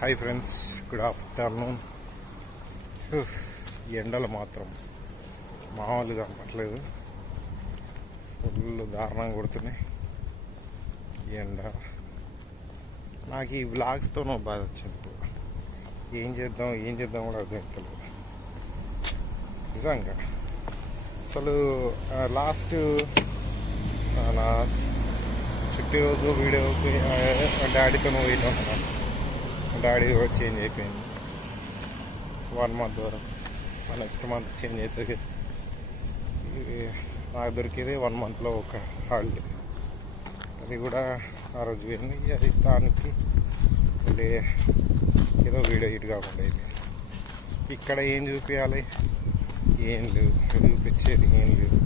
Hi friends, good afternoon. ఎండలు మాత్రం మామూలుగా అవ్వట్లేదు, ఫుల్ దారుణంగా కొడుతున్నాయి ఎండ. నాకు ఈ వ్లాగ్స్తో బాధ వచ్చింది. ఏం చేద్దాం కూడా అర్థమవుతలేదు నిజంగా. అసలు లాస్ట్ నా చుట్టూ రోజు వీడియోకి డాడీతో పోయినా, డాడీ కూడా చేంజ్ అయిపోయింది 1 month వరకు. నెక్స్ట్ మంత్ చేంజ్ అవుతుంది. నాకు దొరికేది 1 monthలో ఒక హాలిడే, అది కూడా ఆ రోజు పోయింది. అది దానికి మళ్ళీ ఏదో వీడియో ఇటు కాకుండా అయిపోయింది. ఇక్కడ ఏం చూపించాలి, ఏం లేదు, చూపించేది ఏం లేదు.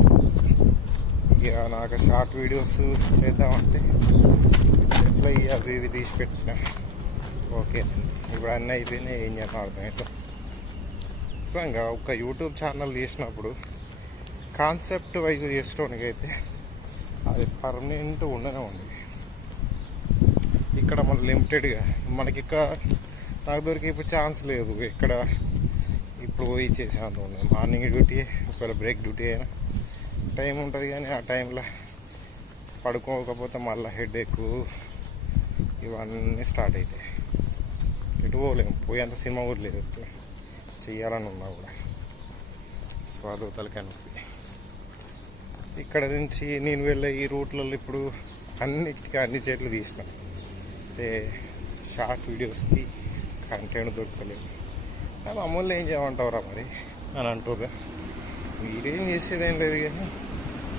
ఇక నాకు షార్ట్ వీడియోస్ చేద్దామంటే ఎట్లా అవి ఇవి తీసి పెట్టినా ఓకే. ఇప్పుడు అన్నీ అయిపోయినాయి, ఏం చేద్దాం అర్థమైతే. సో ఇంకా ఒక యూట్యూబ్ ఛానల్ తీసినప్పుడు కాన్సెప్ట్ వైజ్ చేసుకోవడానికి అయితే అది పర్మనెంట్ ఉండనే ఉంది. ఇక్కడ మన లిమిటెడ్గా మనకి ఇక్కడ నాకు దొరికి ఇప్పుడు ఛాన్స్ లేదు. ఇక్కడ ఇప్పుడు పోయి చేసాను ఉన్నాయి. మార్నింగ్ డ్యూటీ, ఒకవేళ బ్రేక్ డ్యూటీ అయినా టైం ఉంటుంది, కానీ ఆ టైంలో పడుకోకపోతే మళ్ళీ హెడేక్ ఇవన్నీ స్టార్ట్ అవుతాయి. ఎటు పోలేము, పోయేంత సినిమా కూడా లేదు చెయ్యాలని ఉన్నా కూడా. స్వాదోతలకి నొప్పి. ఇక్కడ నుంచి నేను వెళ్ళే ఈ రూట్లలో ఇప్పుడు అన్ని చెట్లు తీసిన, అయితే షార్ట్ వీడియోస్కి కంటెంట్ దొరకలేదు. మామూలు ఏం చేయమంటావురా మరి అని అంటుర్రా. మీరేం చేసేది ఏం లేదు, కానీ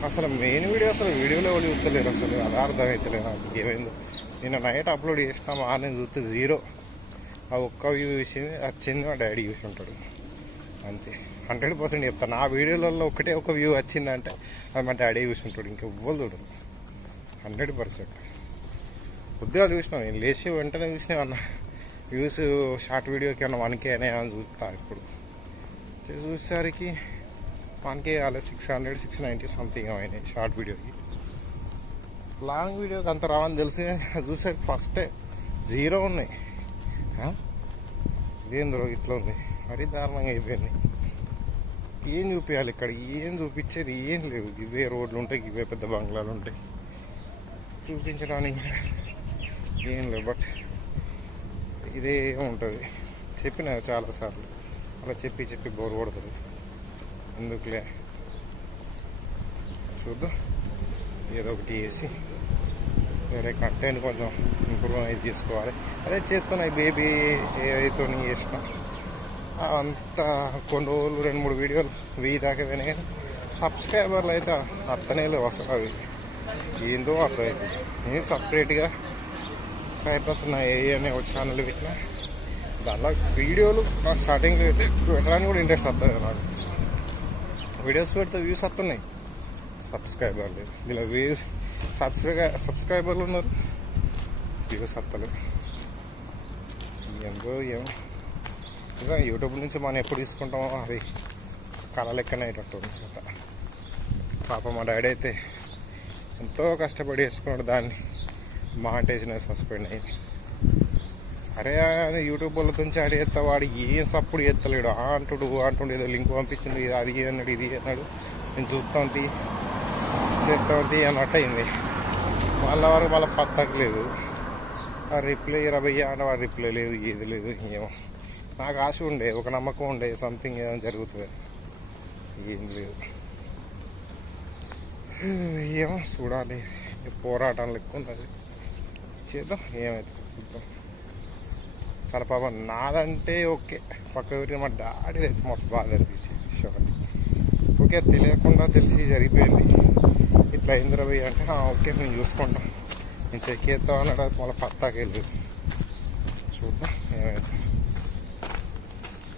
అసలు మెయిన్ వీడియో అసలు వీడియోలో ఎవరు చూస్తలేరు. అసలు అది అర్థమవుతలేదు నాకు. ఏమైందో నిన్న నైట్ అప్లోడ్ చేసినా, మార్నింగ్ చూస్తే 0. ఆ ఒక్క వ్యూ వచ్చింది, మా డాడీ చూసి ఉంటాడు అంతే. 100% చెప్తాను, ఆ వీడియోలలో ఒక వ్యూ వచ్చిందంటే అది మా డాడీ చూసి ఉంటాడు, ఇంకా ఎవ్వరు చూడరు. 100% కొద్దిగా చూసినా, నేను లేచి వెంటనే చూసినా అన్న వ్యూస్ షార్ట్ వీడియోకి ఏమన్నా 1K అని చూస్తా. ఇప్పుడు చూసేసరికి 1K కాలే, 600 690 సంథింగ్ అయినాయి షార్ట్ వీడియోకి. లాంగ్ వీడియోకి అంత రావని తెలిసి చూసే ఫస్టే 0 ఉన్నాయి. ఇదేంద్రో ఇట్లా ఉంది, మరీ దారుణంగా అయిపోయింది. ఏం చూపించాలి ఇక్కడ, ఏం చూపించేది ఏం లేదు. ఇవే రోడ్లు ఉంటాయి, ఇవే పెద్ద బంగ్లాలు ఉంటాయి, చూపించడానికి ఏం లేదు. బట్ ఇదే ఉంటుంది. చెప్పిన చాలాసార్లు అలా చెప్పి బోర్ కొడుతుంది. ఎందుకులే చూద్దాం, ఏదో ఒకటి చేసి వేరే కంటెంట్ కొంచెం ఇంప్రూవ్ చేసుకోవాలి. అదే చేస్తున్నా, బేబీ ఏదైతే చేసిన అంతా కొన్ని రోజులు 2-3 వీడియోలు 1000 దాకా పోయినాయి, కానీ సబ్స్క్రైబర్లు అయితే అత్తనే లేవు అసలు. అది ఏందో అర్థమైంది. నేను సపరేట్గా సైప్రస్ ఉన్న అనే ఒక ఛానల్ పెట్టిన, దాంట్లో వీడియోలు నాకు స్టార్టింగ్ పెట్టడానికి కూడా ఇంట్రెస్ట్ వస్తుంది. నాకు వీడియోస్ పెడితే వ్యూస్ వస్తున్నాయి, సబ్స్క్రైబర్లు ఇలా వ్యూస్ సబ్స్క్రైబర్లు ఉన్నారు, వ్యూస్ వస్తలేదు. ఏమో ఇంకా యూట్యూబ్ నుంచి మనం ఎప్పుడు తీసుకుంటామో అది కళ లెక్కనే అయ్యేటట్టు పాప. మా డాడీ అయితే ఎంతో కష్టపడి వేసుకున్నాడు, దాన్ని మాంటేజ్నే సస్పెండ్ అయింది. సరే అది యూట్యూబ్ వాళ్ళతో చాటి చేస్తా, వాడు ఏం సప్పుడు చేస్తలేడు. అంటుండు ఏదో లింక్ పంపించిండు, ఇది అది అన్నాడు, ఇది అన్నాడు. నేను చూస్తాం చేస్తాం అన్నట్టు అయింది. వరకు మళ్ళీ పత్తకు లేదు. ఆ రిప్లై 20 అంటే వాడు రిప్లై లేదు, ఏది లేదు. ఏమో నాకు ఆశ ఉండే, ఒక నమ్మకం ఉండే సంథింగ్ ఏదైనా జరుగుతుంది, ఏం లేదు. ఏమో చూడాలి, పోరాటం లెక్క ఉంది. చేద్దాం, ఏమవుతుంది చూద్దాం. చాలా పాపం నాదంటే ఓకే, పక్క పెట్టి మా డాడీ అయితే మస్తు బాధ అనిపించేది విషయం. ఓకే, తెలియకుండా తెలిసి జరిగిపోయింది, ఇట్లా అయిందిరా భయ్య అంటే ఓకే మేము చూసుకుంటాం, నేను చెక్ చేద్దాం అన్నాడు. మళ్ళీ పత్తాకి వెళ్ళి చూద్దాం ఏమైంది.